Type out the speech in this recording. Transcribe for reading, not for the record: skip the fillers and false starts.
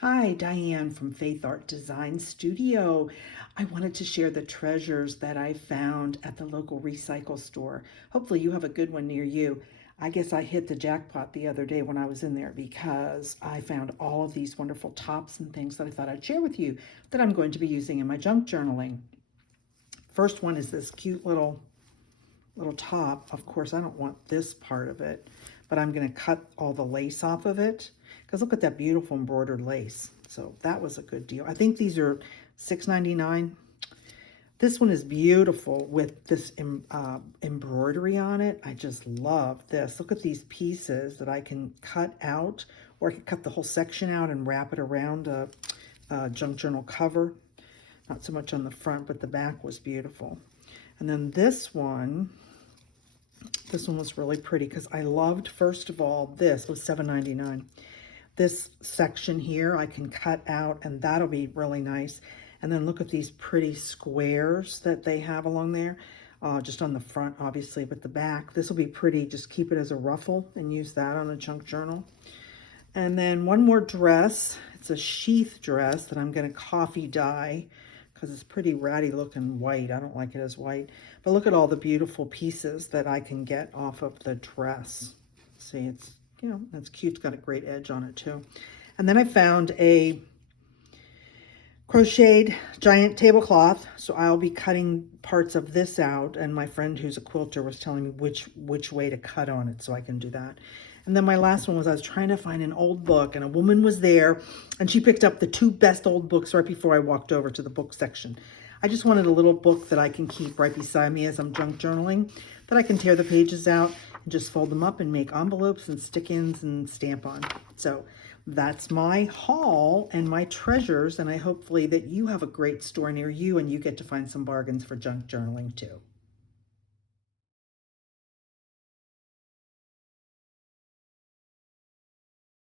Hi, Diane from Faithart Design Studio. I wanted to share the treasures that I found at the local recycle store. Hopefully you have a good one near you. I guess I hit the jackpot the other day when I was in there because I found all of these wonderful tops and things that I thought I'd share with you that I'm going to be using in my junk journaling. First one is this cute little top. Of course, I don't want this part of it, but I'm going to cut all the lace off of it because look at that beautiful embroidered lace. So that was a good deal. I think these are $6.99. This one is beautiful with this embroidery on it. I just love this. Look at these pieces that I can cut out, or I could cut the whole section out and wrap it around a junk journal cover. Not so much on the front, but the back was beautiful. And then this one was really pretty because I loved, first of all, this was $7.99. This section here I can cut out and that'll be really nice. And then look at these pretty squares that they have along there, just on the front, obviously, but the back. This will be pretty. Just keep it as a ruffle and use that on a junk journal. And then one more dress. It's a sheath dress that I'm going to coffee dye because it's pretty ratty looking white. I don't like it as white. But look at all the beautiful pieces that I can get off of the dress. See, it's, that's cute. It's got a great edge on it too. And then I found a crocheted giant tablecloth. So I'll be cutting parts of this out. And my friend who's a quilter was telling me which way to cut on it so I can do that. And then my last one was I was trying to find an old book and a woman was there and she picked up the two best old books right before I walked over to the book section. I just wanted a little book that I can keep right beside me as I'm junk journaling, that I can tear the pages out and just fold them up and make envelopes and stick-ins and stamp on. So that's my haul and my treasures, and I hopefully that you have a great store near you and you get to find some bargains for junk journaling too.